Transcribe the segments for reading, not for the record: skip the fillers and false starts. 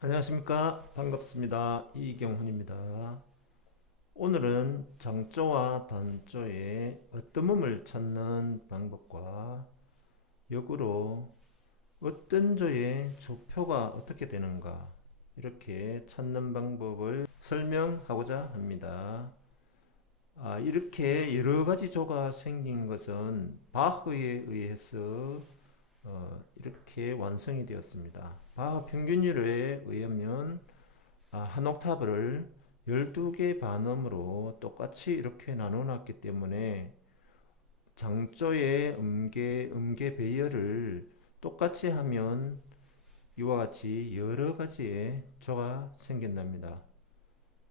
안녕하십니까. 반갑습니다. 이경훈입니다. 오늘은 장조와 단조의 어뜸음을 찾는 방법과 역으로 어떤 조의 조표가 어떻게 되는가 이렇게 찾는 방법을 설명하고자 합니다. 이렇게 여러 가지 조가 생긴 것은 바흐에 의해서 이렇게 완성이 되었습니다. 바하 평균율에 의하면 한 옥타브를 12개 반음으로 똑같이 이렇게 나눠 놨기 때문에 장조의 음계 배열을 똑같이 하면 이와 같이 여러 가지의 조가 생긴답니다.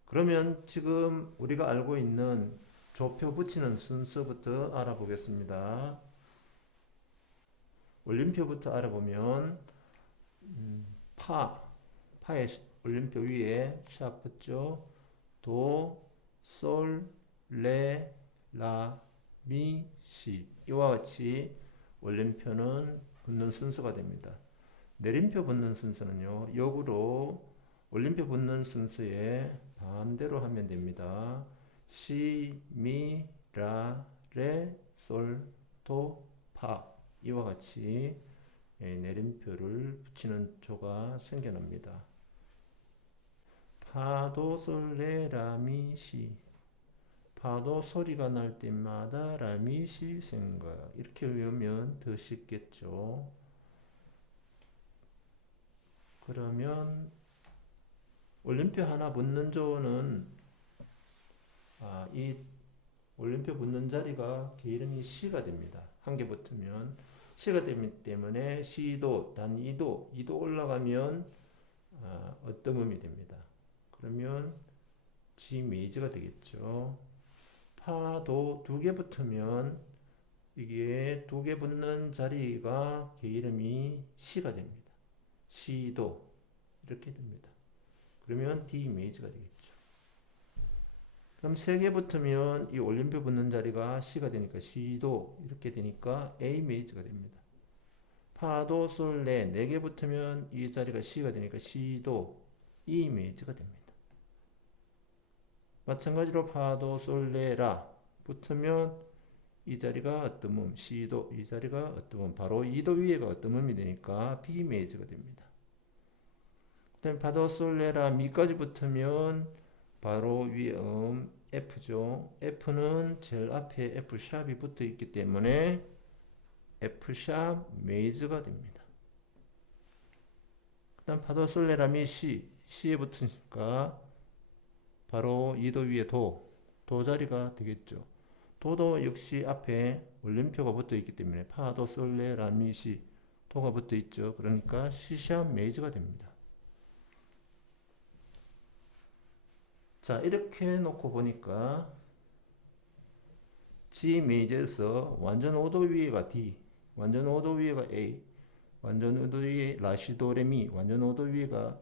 그러면 지금 우리가 알고 있는 조표 붙이는 순서부터 알아보겠습니다. 올림표부터 알아보면 파의 올림표 위에 샵 붙죠. 도, 솔, 레, 라, 미, 시 이와 같이 올림표는 붙는 순서가 됩니다. 내림표 붙는 순서는요. 역으로 올림표 붙는 순서에 반대로 하면 됩니다. 시, 미, 라, 레, 솔, 도, 파 이와 같이 내림표를 붙이는 조가 생겨납니다. 파도 솔레 라미시 파도 소리가 날 때마다 라미시 생각 이렇게 외우면 더 쉽겠죠. 그러면 올림표 하나 붙는 조는 이 올림표 붙는 자리가 개이름이 시가 됩니다. 한 개 붙으면 시가 되기 때문에 시도 단이도 2도 올라가면 어뜸음이 됩니다. 그러면 G 메이저가 되겠죠. 파도 두 개 붙으면 이게 두 개 붙는 자리가 개 이름이 C가 됩니다. C도 이렇게 됩니다. 그러면 D 메이저가 되겠죠. 그럼 세 개 붙으면 이 올림표 붙는 자리가 C가 되니까 C도 이렇게 되니까 A 메이저가 됩니다. 파도 솔레 네 개 붙으면 이 자리가 C가 되니까 C도 E 메이저가 됩니다. 마찬가지로 파도 솔레라 붙으면 이 자리가 어뜸음 C도 이 자리가 어뜸음 바로 2도 위에가 어뜸음이 되니까 B 메이저가 됩니다. 그다음에 파도 솔레라 미까지 붙으면 바로 위에 F죠. F는 제일 앞에 F 샵이 붙어 있기 때문에 F 샵 메이저가 됩니다. 그다음 파도 솔레라 미 C에 붙으니까 바로 2도 위에 도 자리가 되겠죠. 도도 역시 앞에 올림표가 붙어 있기 때문에 파도 솔레 라미 시 도가 붙어 있죠. 그러니까 C샵 메이저가 됩니다. 자, 이렇게 놓고 보니까 G 메이저에서 완전 5도 위에가 D, 완전 5도 위에가 A, 완전 5도 위에 라시도 레미, 완전 5도 위에가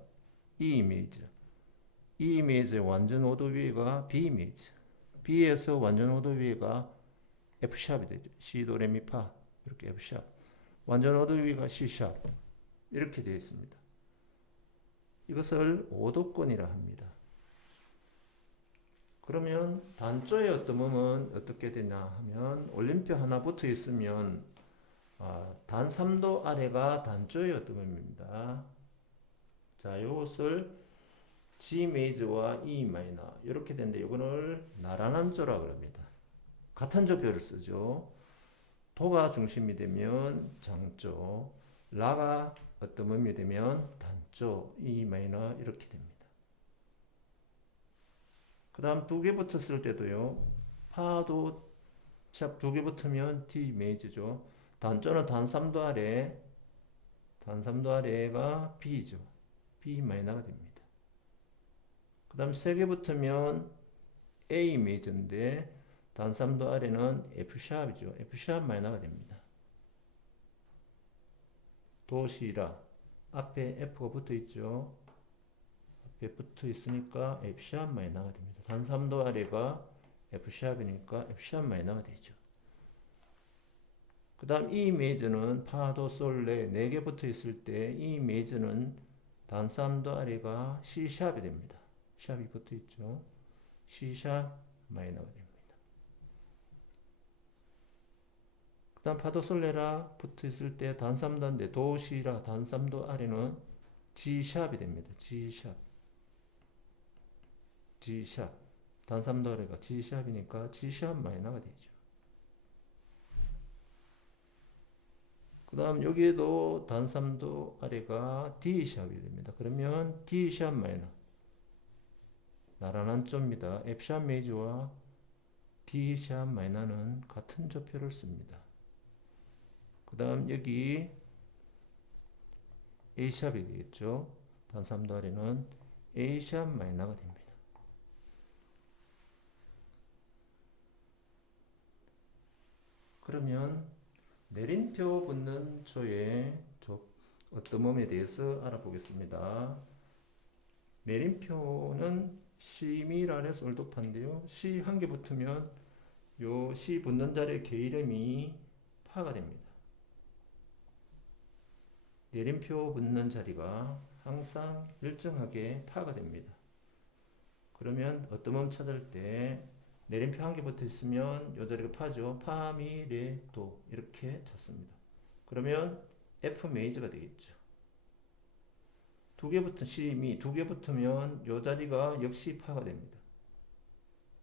E 메이저, E 메이저의 완전 5도 위에가 B 메이저, B에서 완전 5도 위에가 F샵이 되죠. C도 레미파 이렇게 F샵, 완전 5도 위에가 C샵 이렇게 되어 있습니다. 이것을 5도권이라 합니다. 그러면 단조의 어뜸음은 어떻게 되냐 하면 올림표 하나 붙어 있으면 단 3도 아래가 단조의 어뜸음입니다. 자, 이것을 G 메이저와 E 마이너 이렇게 되는데 이거를 나란한 조라 그럽니다. 같은 조표를 쓰죠. 도가 중심이 되면 장조, 라가 어뜸음이 되면 단조, E 마이너 이렇게 됩니다. 그 다음 두 개 붙었을 때도요. 파도 샵 두 개 붙으면 D 메이저죠. 단조는 단 3도 아래, 단 3도 아래가 B죠. B 마이너가 됩니다. 그 다음 세 개 붙으면 A 메이저인데 단 3도 아래는 F 샵이죠. F 샵 마이너가 됩니다. 도시라 앞에 F가 붙어 있죠. 앞에 붙어 있으니까 F 샵 마이너가 됩니다. 단 3도 아래가 F 샵이니까 F 샵 마이너가 되죠. 그 다음 E 메이저는 파도 솔레 4개 붙어 있을 때 E 메이저는 단3도 아래가 C샵이 됩니다. 샵이 붙어 있죠. C샵 마이너가 됩니다. 그 다음 파도솔레라 붙어 있을 때 단3도인데 도시라 단3도 아래는 G샵이 됩니다. G샵. G샵. 단3도 아래가 G샵이니까 G샵 마이너가 되죠. 그 다음 여기에도 단3도 아래가 D샵이 됩니다. 그러면 D샵 마이너. 나란한 조입니다. F샵 메이저와 D샵 마이너는 같은 조표를 씁니다. 그 다음 여기 A샵이 되겠죠. 단3도 아래는 A샵 마이너가 됩니다. 그러면 내림표 붙는 조의 어떤 몸에 대해서 알아보겠습니다. 내림표는 C미랄의 솔도파인데요. C 한 개 붙으면 요 C 붙는 자리의 개이름이 파가 됩니다. 내림표 붙는 자리가 항상 일정하게 파가 됩니다. 그러면 어떤 몸 찾을 때 내림표 한 개 붙어 있으면 요 자리가 파죠. 파, 미, 레, 도 이렇게 찾습니다. 그러면 F 메이저가 되겠죠. 두 개 붙은 C, 미 두 개 붙으면 요 자리가 역시 파가 됩니다.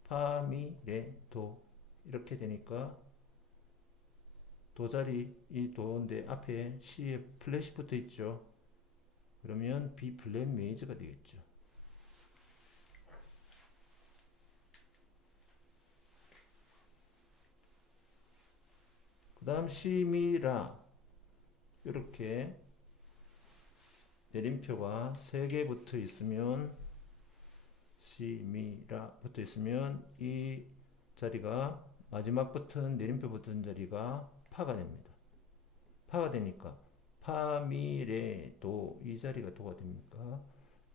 파, 미, 레, 도 이렇게 되니까 도 자리 이 도인데 앞에 C에 플랫이 붙어 있죠. 그러면 B 플랫 메이저가 되겠죠. 그 다음 C, 미, 라 이렇게 내림표가 3개 붙어 있으면 C, 미, 라 붙어 있으면 이 자리가 마지막 붙은 내림표 붙은 자리가 파가 됩니다. 파가 되니까 파, 미, 레, 도 이 자리가 도가 됩니까?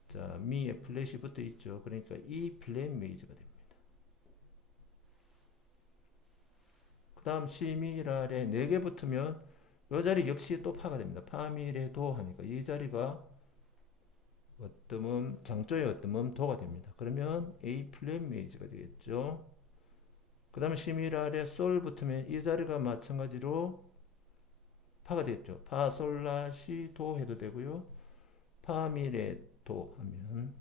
자, 미에 플랫이 붙어 있죠. 그러니까 이 플랫 메이저가 됩니다. 그 다음 C, 미, 라에 4개 붙으면 이 자리 역시 또 파가 됩니다. 파, 미, 레, 도 하니까 이 자리가 어뜸음 장조의 어뜸음 도가 됩니다. 그러면 A 플랫 메이저가 되겠죠. 그 다음에 시미랄에 솔 붙으면 이 자리가 마찬가지로 파가 되겠죠. 파, 솔, 라, 시, 도 해도 되고요. 파, 미, 레, 도 하면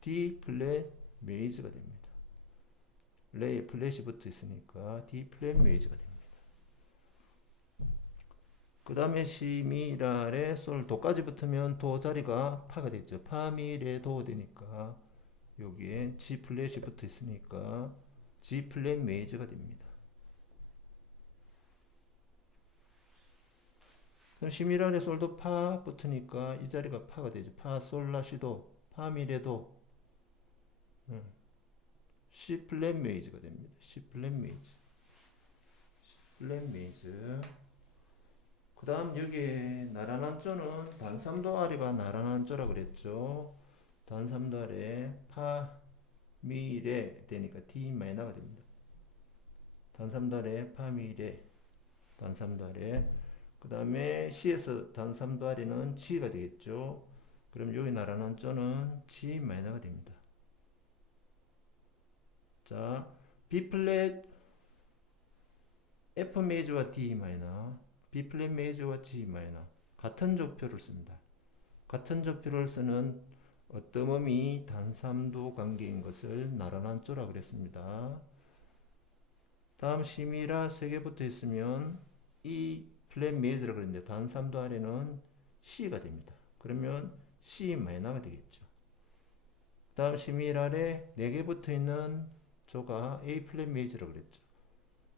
D 플랫 메이저가 됩니다. 레에 플랫이 붙어 있으니까 D 플랫 메이저가 됩니다. 그 다음에 시, 미, 라, 레, 솔, 도까지 붙으면 도 자리가 파가 되죠. 파, 미, 레, 도 되니까 여기에 G 플랫이 붙어 있으니까 G 플랫 메이저가 됩니다. 그럼 시, 미, 라, 레, 솔도 파 붙으니까 이 자리가 파가 되죠. 파, 솔, 라, 시도, 파, 미, 레, 도 C 플랫 메이저가 됩니다. C 플랫 메이저. C 플랫 메이저. 그 다음 여기에 나란한 조는 단3도 아래가 나란한 조라 그랬죠. 단3도 아래 파, 미, 레 되니까 D 마이너가 됩니다. 단3도 아래 파, 미, 레 단3도 아래 그 다음에 C에서 단3도 아래는 G가 되겠죠. 그럼 여기 나란한 조는 G 마이너가 됩니다. 자, B 플랫 F 메이저와 D 마이너 B 플랫 메이저와 G 마이너 같은 조표를 씁니다. 같은 조표를 쓰는 어뜸음이 단3도 관계인 것을 나란한 조라 그랬습니다. 다음 시미라 3개 붙어 있으면 이 플랫 메이저라 그랬는데 단3도 아래는 C가 됩니다. 그러면 C 마이너가 되겠죠. 다음 시미라에 4개 붙어 있는 조가 A 플랫 메이저라 그랬죠.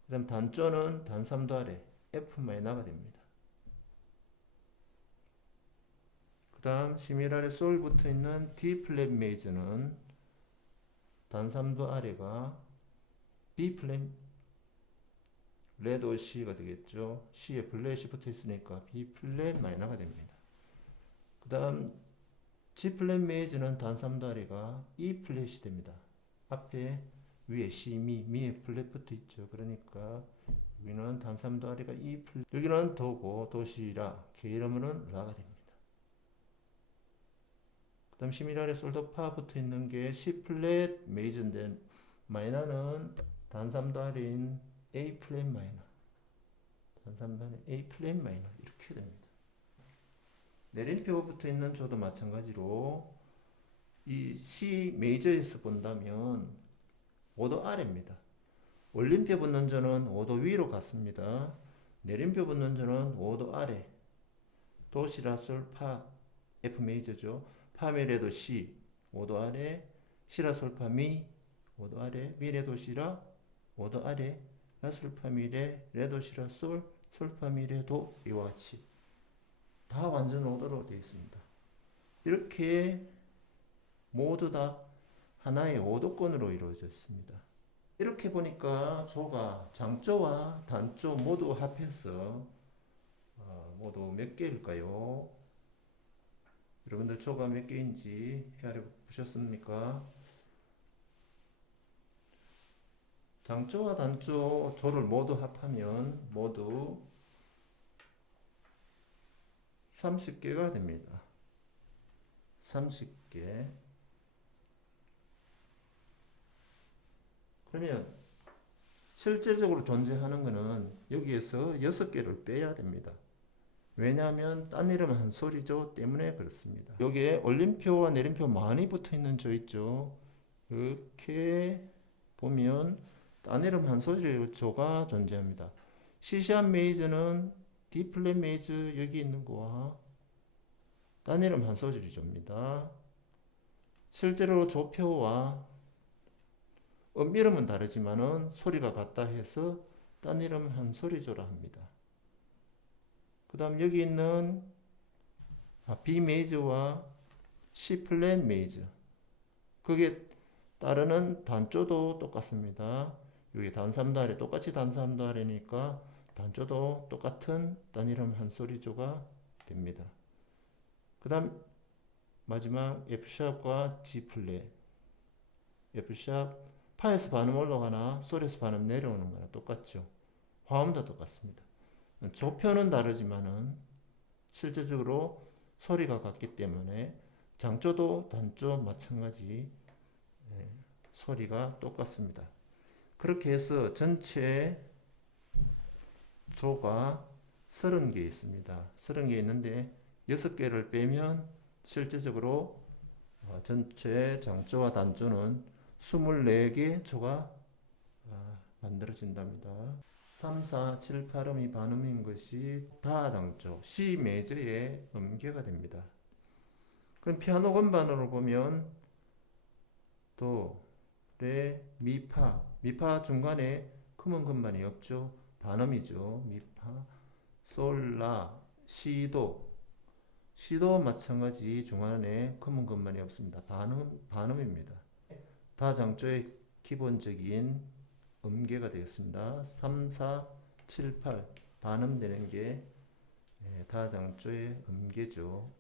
그 다음 단조는 단3도 아래 F 마이너가 됩니다. 그 다음 시미랄에 솔 붙어 있는 D 플랫 메이저는 단3도 아래가 B 플랫 레도 C가 되겠죠. C에 플랫이 붙어 있으니까 B 플랫 마이너가 됩니다. 그 다음 G 플랫 메이저는 단3도 아래가 E 플랫이 됩니다. 앞에 위에 C, 미에 플랫 붙어 있죠. 그러니까 여기는 단3도 아래가 E 플랫, 여기는 도고 도시라, 개 이름으로는 라가 됩니다. 그다음 시밀 아래 솔 도 파 붙어 있는 게 C 플랫 메이저인데 마이너는 단삼도 아래인 A 플랫 마이너. 단삼도 아래 A 플랫 마이너 이렇게 됩니다. 내림표 붙어 있는 조도 마찬가지로 이 C 메이저에서 본다면 5도 아래입니다. 올림표 붙는 조는 5도 위로 갔습니다. 내림표 붙는 조는 5도 아래. 도시라솔 파 F 메이저죠. 파미레도 C 5도 아래. 시라솔파 미 5도 아래. 미레도 시라 5도 아래. 라솔파 미레 레도 시라 솔 솔파 미레도 이와 같이 다 완전 5도로 되어 있습니다. 이렇게 모두 다 하나의 5도권으로 이루어져 있습니다. 이렇게 보니까 조가 장조와 단조 모두 합해서 모두 몇 개일까요? 여러분들 조가 몇 개인지 헤아려 보셨습니까? 장조와 단조 조를 모두 합하면 모두 30개가 됩니다. 30개. 그러면 실질적으로 존재하는 것은 여기에서 6개를 빼야 됩니다. 왜냐하면 딴 이름 한 소리죠 때문에 그렇습니다. 여기에 올림표와 내림표 많이 붙어 있는 조 있죠. 이렇게 보면 딴 이름 한 소리 조가 존재합니다. C샵 메이저는 D 플랫 메이저 여기 있는 거와 딴 이름 한 소리 조입니다. 실제로 조표와 이름은 다르지만은 소리가 같다 해서 딴 이름 한 소리조라 합니다. 그 다음 여기 있는 B 메이저와 C 플랫 메이저 그게 따르는 단조도 똑같습니다. 여기 단삼도 아래 똑같이 단삼도 아래니까 단조도 똑같은 딴 이름 한 소리조가 됩니다. 그 다음 마지막 F샵과 G 플랫 F샵 파에서 반음 올라가나 솔에서 반음 내려오는 거나 똑같죠. 화음도 똑같습니다. 조표는 다르지만은 실제적으로 소리가 같기 때문에 장조도 단조 마찬가지 소리가 똑같습니다. 그렇게 해서 전체 조가 30개 있습니다. 30개 있는데 6개를 빼면 실제적으로 전체 장조와 단조는 24개 조가 만들어진답니다. 3, 4, 7, 8음이 반음인 것이 다장조 C 메이저의 음계가 됩니다. 그럼 피아노 건반으로 보면 도, 레, 미, 파. 미파 중간에 커먼 건반이 없죠. 반음이죠. 미파, 솔, 라, 시도. 시도 마찬가지 중간에 커먼 건반이 없습니다. 반음입니다. 다장조의 기본적인 음계가 되겠습니다. 3, 4, 7, 8 반음되는 게 다장조의 음계죠.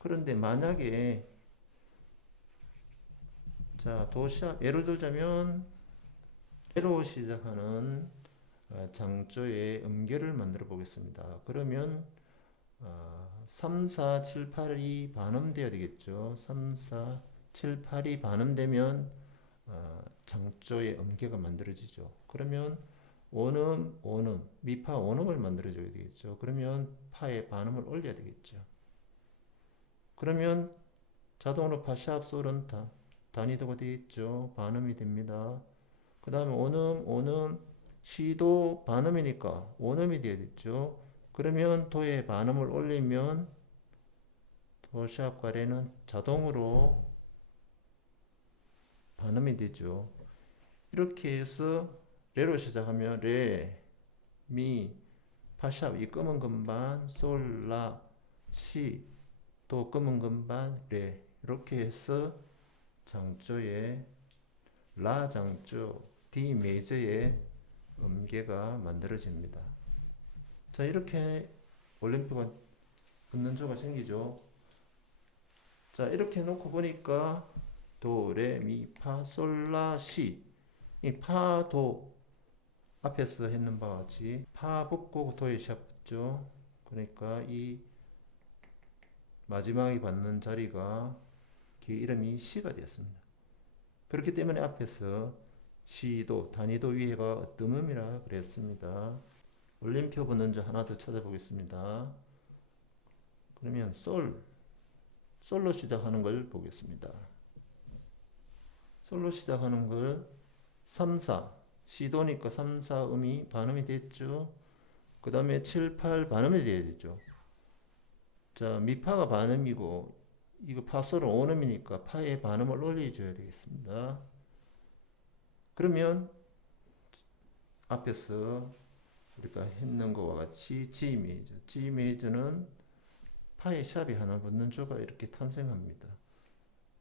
그런데 만약에 자 도시락 예를 들자면 에로 시작하는 장조의 음계를 만들어 보겠습니다. 그러면 3, 4, 7, 8이 반음되어야 되겠죠. 3, 4, 7, 8이 반음되면 장조의 음계가 만들어지죠. 그러면 원음, 원음, 미파 원음을 만들어줘야 되겠죠. 그러면 파의 반음을 올려야 되겠죠. 그러면 자동으로 파샵 솔은 단위도가 되어 있죠. 반음이 됩니다. 그 다음에 원음, 원음, 시도 반음이니까 원음이 되어야겠죠. 그러면 도의 반음을 올리면 도샵 가래는 자동으로 반음이 되죠. 이렇게 해서 레로 시작하면 레, 미, 파샵 이 검은 건반, 솔, 라, 시, 도 검은 건반, 레 이렇게 해서 장조의 라 장조, D 메이저의 음계가 만들어집니다. 자 이렇게 올림표가 붙는 조가 생기죠. 자 이렇게 놓고 보니까 도, 레, 미, 파, 솔, 라, 시 이 파, 도 앞에서 했는 바와 같이 파 붙고 도에 시작 붙죠. 그러니까 이 마지막에 받는 자리가 그 이름이 C가 되었습니다. 그렇기 때문에 앞에서 C도 단위도 위에가 어떤 음이라 그랬습니다. 올림표 붙는 줄 하나 더 찾아보겠습니다. 그러면 솔로 시작하는 걸 보겠습니다. 솔로 시작하는 걸 3, 4 C도니까 3, 4 음이 반음이 됐죠. 그 다음에 7, 8 반음이 돼야 되죠. 자, 미파가 반음이고 이거 파솔은 원음이니까 파의 반음을 올려줘야 되겠습니다. 그러면 앞에서 우리가 했는 것과 같이 G 메이저, G 메이저는 파의 샵이 하나 붙는 조가 이렇게 탄생합니다.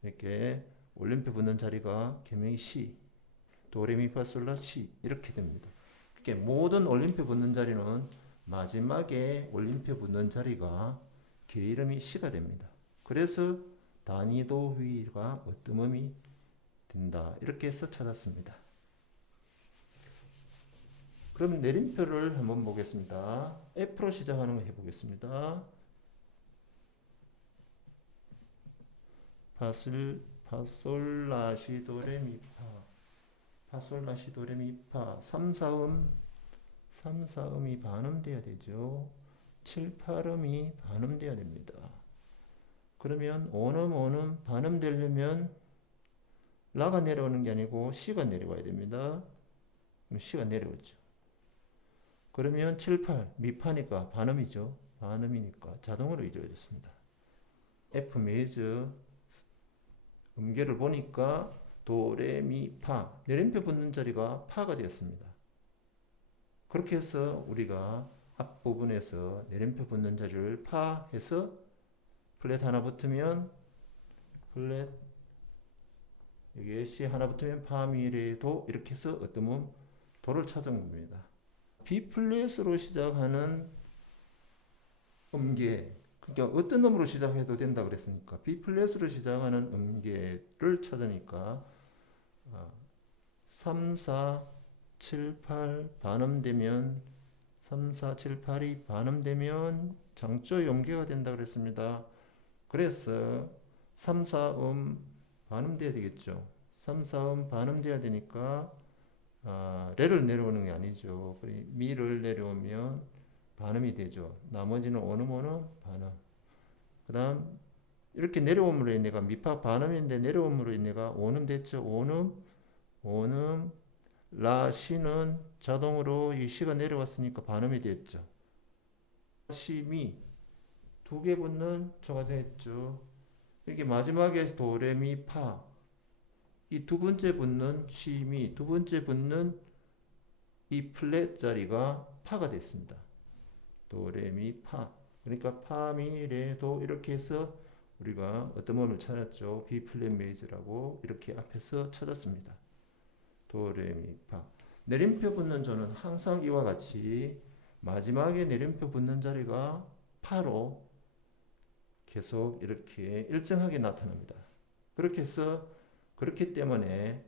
이렇게 올림표 붙는 자리가 개명이 C, 도레미파솔라 C 이렇게 됩니다. 이렇게 모든 올림표 붙는 자리는 마지막에 올림표 붙는 자리가 개 이름이 C가 됩니다. 그래서 단위도 위가 어뜸음이 된다. 이렇게 해서 찾았습니다. 그럼 내림표를 한번 보겠습니다. F로 시작하는 거 해보겠습니다. 파솔라시도레미파 파솔라시도레미파 3, 4음이 반음돼야 되죠. 7, 8음이 반음돼야 됩니다. 그러면 5음 반음되려면 라가 내려오는 게 아니고 C가 내려와야 됩니다. 그럼 C가 내려오죠. 그러면 7, 8 미파니까 반음이죠. 반음이니까 자동으로 이루어졌습니다. F 메이저 음계를 보니까 도, 레, 미, 파 내림표 붙는 자리가 파가 되었습니다. 그렇게 해서 우리가 앞부분에서 내림표 붙는 자리를 파 해서 플랫 하나 붙으면 플랫 여기에 C 하나 붙으면 파, 미, 레, 도 이렇게 해서 어떤 도를 찾은 겁니다. B 플랫으로 시작하는 음계 그러니까 어떤 놈으로 시작해도 된다 그랬으니까 B 플랫으로 시작하는 음계를 찾으니까 3, 4, 7, 8 반음되면 3, 4, 7, 8이 반음되면 장조의 음계가 된다 그랬습니다. 그래서 3, 4음 반음돼야 되겠죠. 3, 4음 반음돼야 되니까 레를 내려오는 게 아니죠. 미를 내려오면 반음이 되죠. 나머지는 원음 반음. 그 다음 이렇게 내려옴으로 인해가 미파 반음인데 내려옴으로 인해가 원음 됐죠. 원음 라 시는 자동으로 이 시가 내려왔으니까 반음이 됐죠. 시, 미 두 개 붙는 조가 됐죠. 이게 마지막에 도, 레, 미, 파 이 두 번째 붙는 시, 미 두 번째 붙는 이 플랫 자리가 파가 됐습니다. 도, 레, 미, 파 그러니까 파, 미, 레, 도 이렇게 해서 우리가 어떤 음을 찾았죠. B 플랫 메이저라고 이렇게 앞에서 찾았습니다. 도, 레, 미, 파 내림표 붙는 조는 항상 이와 같이 마지막에 내림표 붙는 자리가 파로 계속 이렇게 일정하게 나타납니다. 그렇기 때문에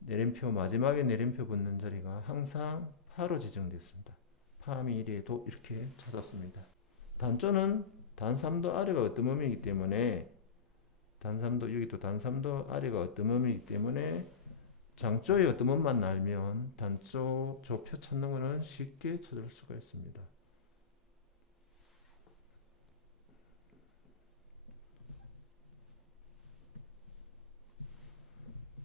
내림표 마지막에 내림표 붙는 자리가 항상 파로 지정됐습니다. 파, 미, 레, 도 이렇게 찾았습니다. 단조는 단삼도 아래가 어뜸음이기 때문에 단삼도 여기도 단삼도 아래가 어뜸음이기 때문에 장조의 어뜸음만 알면 단조 조표 찾는 것은 쉽게 찾을 수가 있습니다.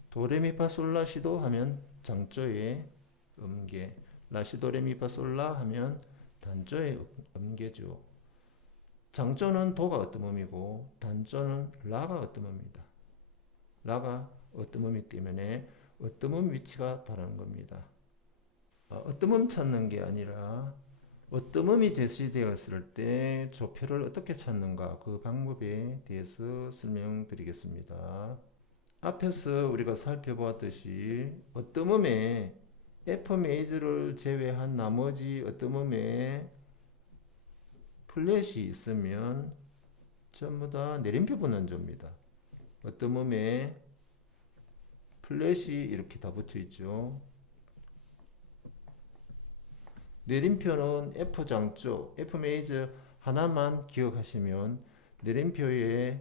도레미파솔라시도 하면 장조의 음계, 라시도레미파솔라 하면 단조의 음계죠. 장조는 도가 어뜸음이고 단조는 라가 어뜸음입니다. 라가 어뜸음이기 때문에 어뜸음 위치가 다른 겁니다. 어뜸음 찾는 게 아니라 어뜸음이 제시되었을 때 조표를 어떻게 찾는가 그 방법에 대해서 설명드리겠습니다. 앞에서 우리가 살펴보았듯이 어뜸음에 F 메이저를 제외한 나머지 어뜸음에 플랫이 있으면 전부 다 내림표 붙는 조입니다. 어뜸음에 플랫이 이렇게 다 붙어 있죠. 내림표는 F 장조, F 메이저 하나만 기억하시면 내림표에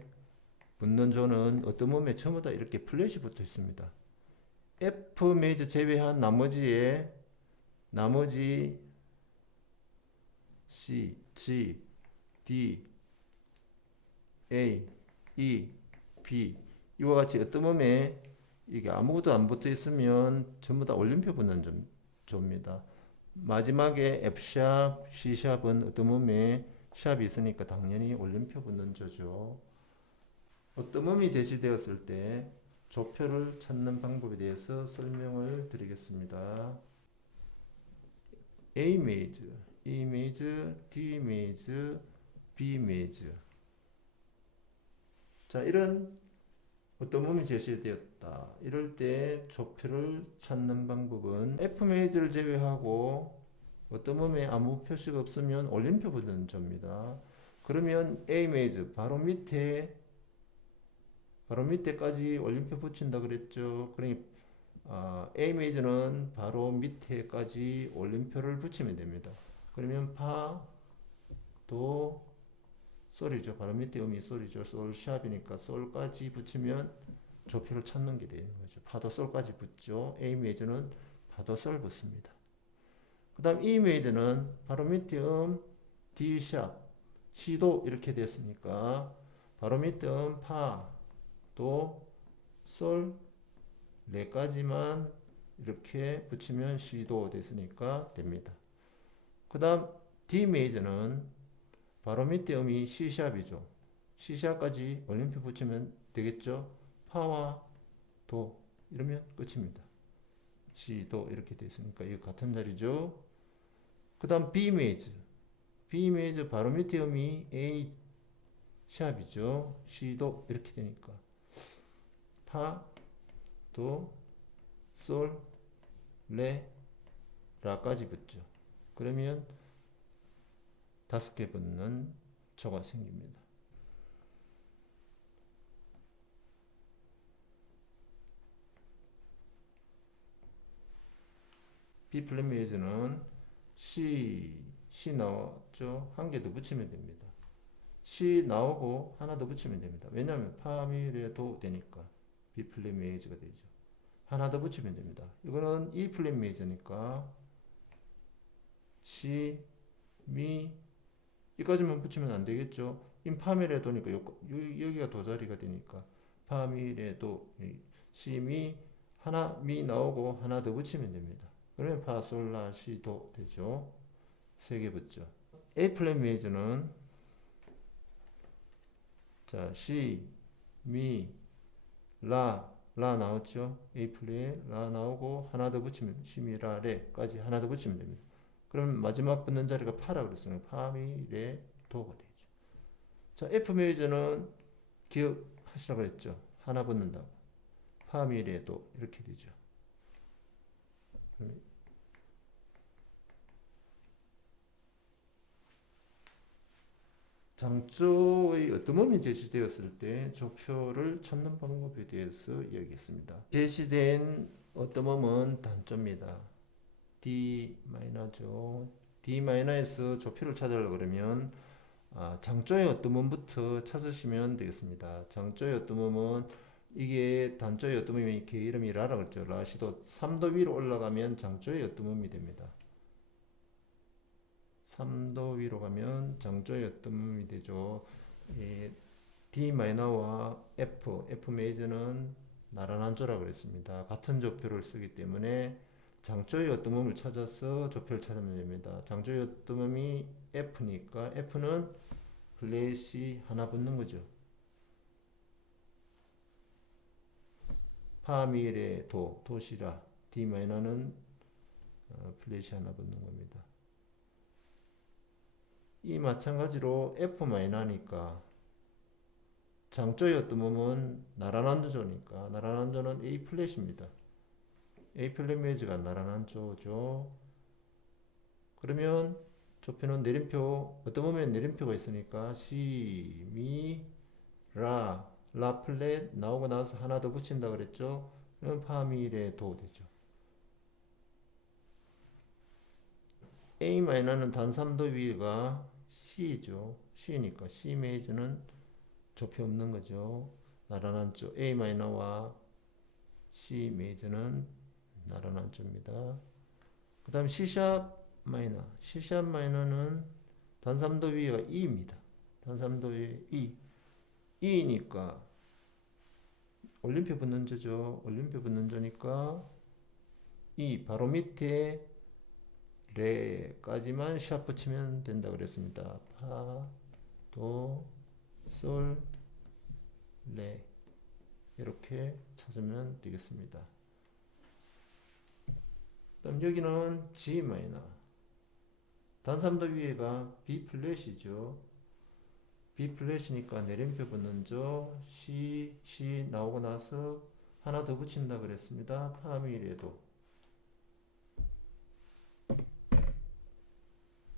붙는 조는 어떤 음에 전부 다 이렇게 플랫이 붙어 있습니다. F 메이저 제외한 나머지 C, G, D, A, E, B 이와 같이 어떤 음에 이게 아무것도 안 붙어 있으면 전부 다 올림표 붙는 조입니다. 마지막에 F샵, C샵은 어떤 음에 샵이 있으니까 당연히 올림표 붙는 조죠. 어떤 음이 제시되었을 때 조표를 찾는 방법에 대해서 설명을 드리겠습니다. A 메이저, E 메이저, D 메이저, B 메이저. 자, 이런 어떤 음이 제시되었다. 이럴 때 조표를 찾는 방법은 F 메이저를 제외하고 어떤 음에 아무 표시가 없으면 올림표 붙는 조입니다. 그러면 A 메이저 바로 밑에까지 올림표 붙인다 그랬죠. 그러니 A 메이저는 바로 밑에까지 올림표를 붙이면 됩니다. 그러면 파, 도, 솔이죠. 바로 밑에 음이 솔이죠. 솔 샵이니까 솔까지 붙이면 조표를 찾는 게 되는 거죠. 파도 솔까지 붙죠. A 메이저는 파도 솔 붙습니다. 그 다음 E 메이저는 바로 밑에 D 샵, C도 이렇게 됐으니까 바로 밑에 파, 도, 솔, 4가지만 이렇게 붙이면 C도 됐으니까 됩니다. 그 다음 D 메이저는 바로 밑에 음이 C샵이죠. C샵까지 올림표 붙이면 되겠죠. 파와 도 이러면 끝입니다. C도 이렇게 됐으니까 이거 같은 자리죠. 그 다음 B 메이저. B 메이저 바로 밑에 음이 A 샵이죠. C도 이렇게 되니까 파, 도, 솔, 레, 라까지 붙죠. 그러면 5개 붙는 조가 생깁니다. B 플랫 메이저는 C 나왔죠. 한 개 더 붙이면 됩니다. C 나오고 하나 더 붙이면 됩니다. 왜냐하면 파미레도 되니까 B 플랫 메이저가 되죠. 하나 더 붙이면 됩니다. 이거는 E 플랫 메이저니까 C, 미 이까지만 붙이면 안 되겠죠. 인 파미레도니까 여기가 도자리가 되니까 파미레도 C, 미 하나 미 나오고 하나 더 붙이면 됩니다. 그러면 파, 솔, 라, 시, 도 되죠. 3개 붙죠. A 플랫 메이저는 자, C, 미, 라 나왔죠. A 플랫 라 나오고 하나 더 붙이면 시, 미, 라, 레까지 하나 더 붙이면 됩니다. 그러면 마지막 붙는 자리가 파라 그랬으니까 파, 미, 레, 도가 되죠. 자, F 메이저는 기억하시라고 그랬죠. 하나 붙는다고. 파, 미, 레, 도 이렇게 되죠. 장조의 어떤 음이 제시되었을 때 조표를 찾는 방법에 대해서 이야기했습니다. 제시된 어떤 음은 단조입니다. D 마이너죠. D 마이너에서 조표를 찾으려고 그러면 장조의 어떤 음부터 찾으시면 되겠습니다. 장조의 어떤 음은 이게 단조의 어떤 음이 그 이름이 라라고 했죠. 라시도 3도 위로 올라가면 장조의 어떤 음이 됩니다. 3도 위로 가면 장조의 어떤 음이 되죠. D 마이너와 F 메이저는 나란한 조라고 그랬습니다. 같은 조표를 쓰기 때문에 장조의 어떤 음을 찾아서 조표를 찾으면 됩니다. 장조의 어떤 음이 F니까 F는 플랫이 하나 붙는 거죠. 파밀의 도시라 D 마이너는 플랫이 하나 붙는 겁니다. 이 마찬가지로 F 마이너니까 장조의 어떤 음은 나란한 조니까 나란한 조는 A 플랫입니다. A 플랫 메이저가 나란한 조죠. 그러면 조표는 내림표 어떤 음엔 내림표가 있으니까 C, 미, 라 플랫 나오고 나서 하나 더 붙인다 그랬죠. 그럼 파, 미, 레, 도 되죠. A 마이너는 단 3도 위가 C죠. C니까 C 메이저는 조표 없는 거죠. 나란한 조 A 마이너와 C 메이저는 나란한 조입니다. 그 다음 C샵 마이너. C샵 마이너는 단삼도 위에가 E입니다. 단삼도 위에 E. E니까 올림표 붙는 조죠. 올림표 붙는 조니까 E 바로 밑에 레까지만 샵 붙이면 된다 그랬습니다. 파, 도, 솔, 레 이렇게 찾으면 되겠습니다. 그다음 여기는 G 마이너. 단삼도 위에가 B 플랫이죠. B 플랫이니까 내림표 붙는 조 C, C 나오고 나서 하나 더 붙인다 그랬습니다. 파미레도.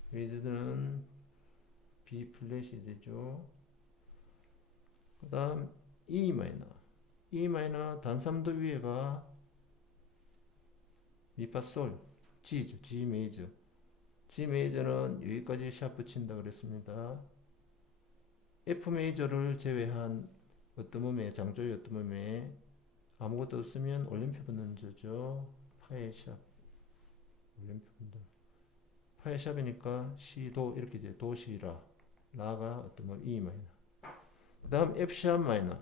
메이저는 B 플랫이 되죠. 그 다음 E 마이너. E 마이너 단삼도 위에가 미파솔 G죠. G 메이저. G 메이저는 여기까지 샵 붙인다 그랬습니다. F 메이저를 제외한 어떤 음의 장조의 어떤 음에 아무것도 없으면 올림표 붙는 조죠. 파의 샵. 올림표 붙는 파의 샵이니까 C도 이렇게 돼. 도시라. 라가 어떤 뭐 E 마이너. 그 다음 F 샵 마이너.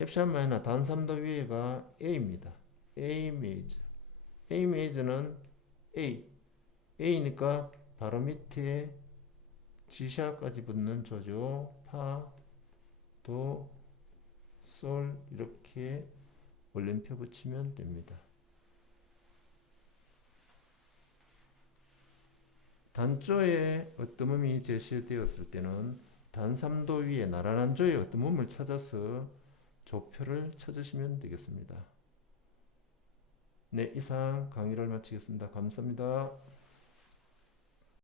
F 샵 마이너 단삼도 위에가 A입니다. A 메이저. A 메이저는 A. A니까 바로 밑에 G샵까지 붙는 조죠. 파, 도, 솔 이렇게 올림표 붙이면 됩니다. 단조의 어뜸음이 제시되었을 때는 단삼도 위에 나란한 조의 어뜸음을 찾아서 조표를 찾으시면 되겠습니다. 네, 이상 강의를 마치겠습니다. 감사합니다.